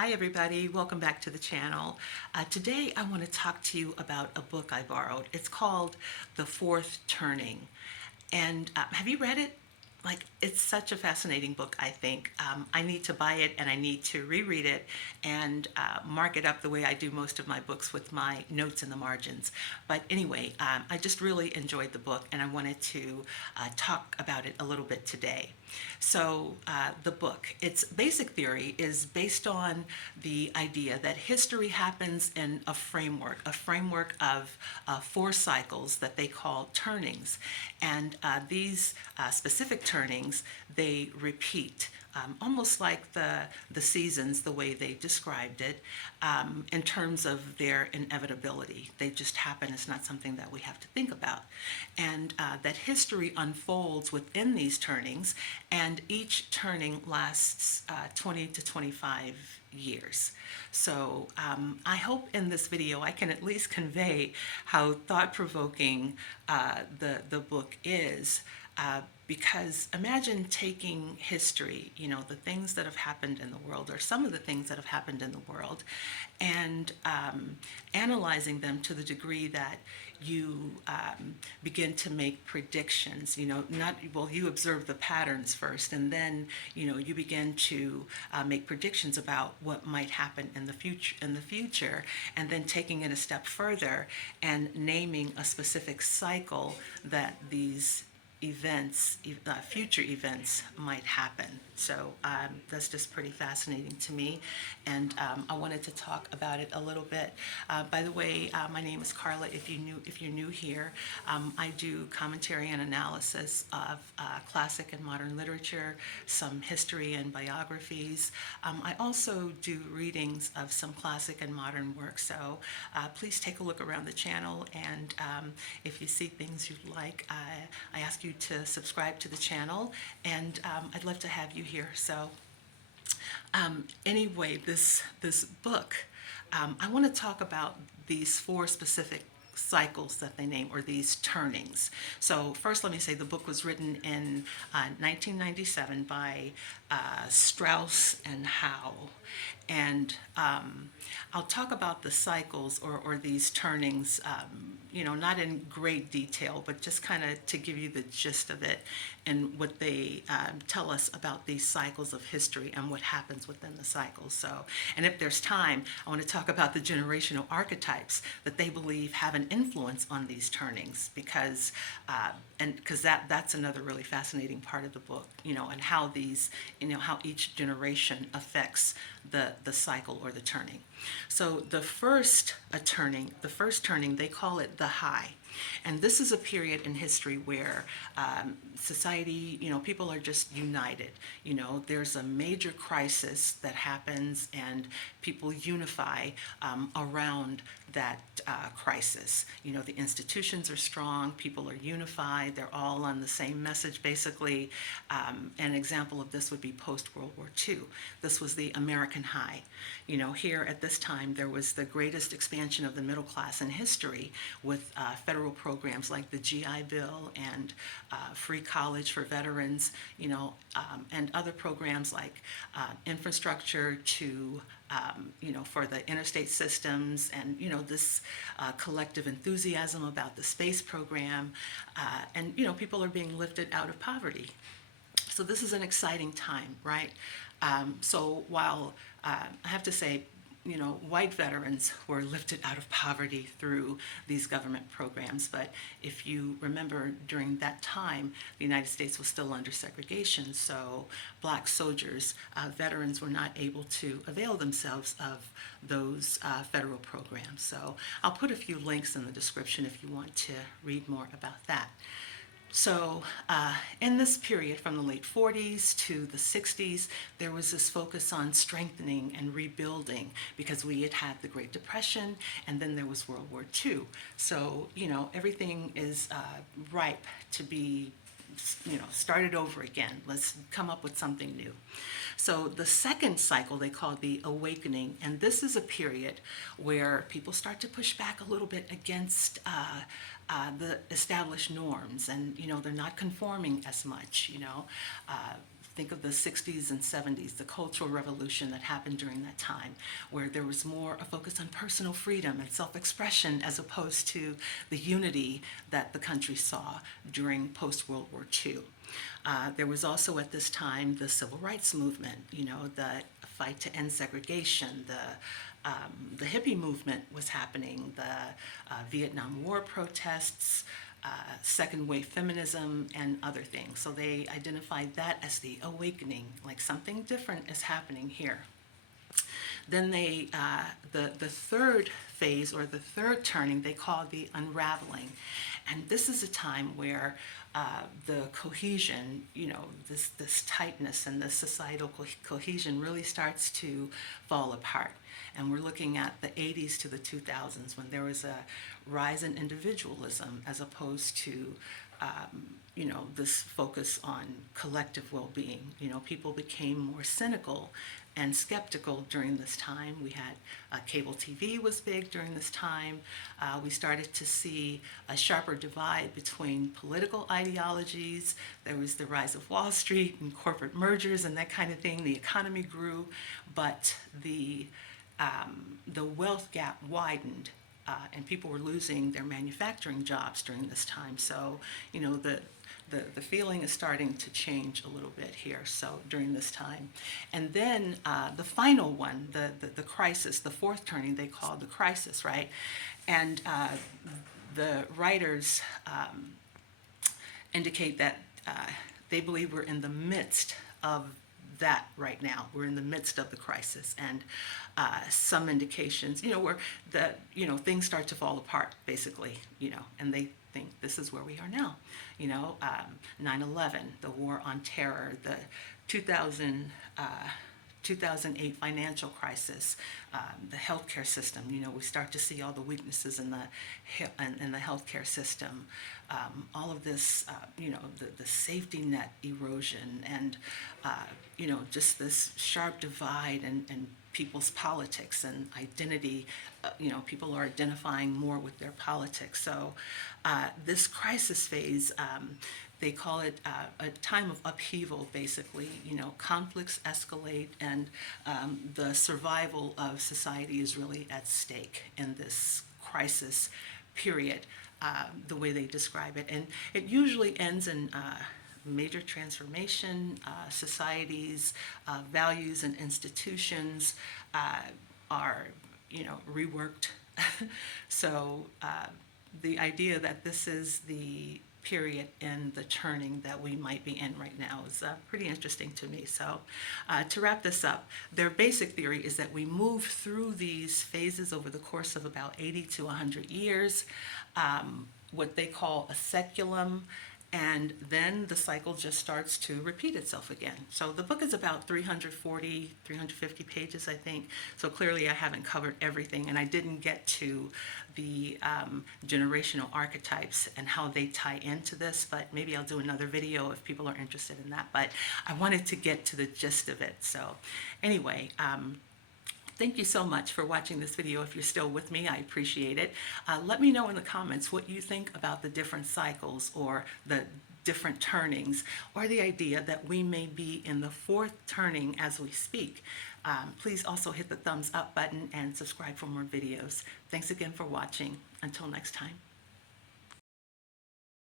Hi everybody, welcome back to the channel. Today I want to talk to you about a book I borrowed. It's called The Fourth Turning. And have you read it? It's such a fascinating book, I think. I need to buy it and I need to reread it and mark it up the way I do most of my books with my notes in the margins. But anyway, I just really enjoyed the book and I wanted to talk about it a little bit today. So the book, its basic theory is based on the idea that history happens in a framework of four cycles that they call turnings. And these specific turnings, they repeat. Almost like the seasons, the way they described it, in terms of their inevitability. They just happen. It's not something that we have to think about. And that history unfolds within these turnings, and each turning lasts 20 to 25 years. So I hope in this video I can at least convey how thought-provoking the book is. Because imagine taking history, the things that have happened in the world, or some of the things that have happened in the world, and analyzing them to the degree that you begin to make predictions. You observe the patterns first, and then you begin to make predictions about what might happen in the future, and then taking it a step further and naming a specific cycle that these future events might happen. So that's just pretty fascinating to me, and I wanted to talk about it a little bit. By the way, my name is Carla. If you're new here, I do commentary and analysis of classic and modern literature, some history and biographies. I also do readings of some classic and modern works. So please take a look around the channel, and if you see things you like, I ask you to subscribe to the channel, and I'd love to have you here. So anyway, this book, I want to talk about these four specific cycles that they name, or these turnings. So first, let me say the book was written in 1997 by Strauss and Howe, and I'll talk about the cycles or these turnings, not in great detail, but just kind of to give you the gist of it and what they tell us about these cycles of history and what happens within the cycles. So, and if there's time, I want to talk about the generational archetypes that they believe have an influence on these turnings, because that's another really fascinating part of the book, and how these, how each generation affects the cycle or the turning. So the first turning, they call it the high. And this is a period in history where society, people are just united. There's a major crisis that happens, and people unify around that crisis. The institutions are strong, people are unified, they're all on the same message, basically. An example of this would be post-World War II. This was the American high. Here at this time, there was the greatest expansion of the middle class in history, with federal programs like the GI Bill and free college for veterans, and other programs like infrastructure to for the interstate systems, and this collective enthusiasm about the space program, and people are being lifted out of poverty. So this is an exciting time, right? So while I have to say, white veterans were lifted out of poverty through these government programs. But if you remember, during that time, the United States was still under segregation. So black soldiers, veterans, were not able to avail themselves of those federal programs. So I'll put a few links in the description if you want to read more about that. So in this period, from the late 40s to the 60s, there was this focus on strengthening and rebuilding, because we had had the Great Depression, and then there was World War II. So, everything is ripe to be started over again. Let's come up with something new. So the second cycle they call the awakening, and this is a period where people start to push back a little bit against the established norms, and they're not conforming as much. think of the 60s and 70s, the Cultural Revolution that happened during that time, where there was more a focus on personal freedom and self-expression as opposed to the unity that the country saw during post-World War II. There was also at this time the civil rights movement, the fight to end segregation, the hippie movement was happening, the Vietnam War protests, second wave feminism, and other things. So they identified that as the awakening, like something different is happening here. Then the third phase, or the third turning, they call the unraveling. And this is a time where the cohesion, this tightness and this societal cohesion really starts to fall apart. And we're looking at the 80s to the 2000s, when there was a rise in individualism as opposed to this focus on collective well-being. People became more cynical and skeptical during this time. We had cable TV was big during this time. We started to see a sharper divide between political ideologies. There was the rise of Wall Street and corporate mergers and that kind of thing. The economy grew, but the wealth gap widened. And people were losing their manufacturing jobs during this time. So, the feeling is starting to change a little bit here, so during this time. And then the final one, the crisis, the fourth turning, they call the crisis, right? And the writers indicate that they believe we're in the midst of that right now. We're in the midst of the crisis, and some indications, where things start to fall apart, basically, and they think this is where we are now. 9/11, the war on terror, the 2008 financial crisis, the healthcare system. We start to see all the weaknesses in the healthcare system. All of this, the safety net erosion, and just this sharp divide and people's politics and identity. People are identifying more with their politics. So this crisis phase, they call it a time of upheaval, basically. Conflicts escalate, and the survival of society is really at stake in this crisis period, the way they describe it. And it usually ends in major transformation. Societies, values, and institutions are, reworked. So the idea that this is the period in the turning that we might be in right now is pretty interesting to me. So to wrap this up, their basic theory is that we move through these phases over the course of about 80 to 100 years, what they call a seculum, and then the cycle just starts to repeat itself again. So the book is about 340, 350 pages, I think. So clearly I haven't covered everything, and I didn't get to the generational archetypes and how they tie into this, but maybe I'll do another video if people are interested in that. But I wanted to get to the gist of it. So anyway, thank you so much for watching this video. If you're still with me, I appreciate it. Let me know in the comments what you think about the different cycles, or the different turnings, or the idea that we may be in the fourth turning as we speak. Please also hit the thumbs up button and subscribe for more videos. Thanks again for watching. Until next time.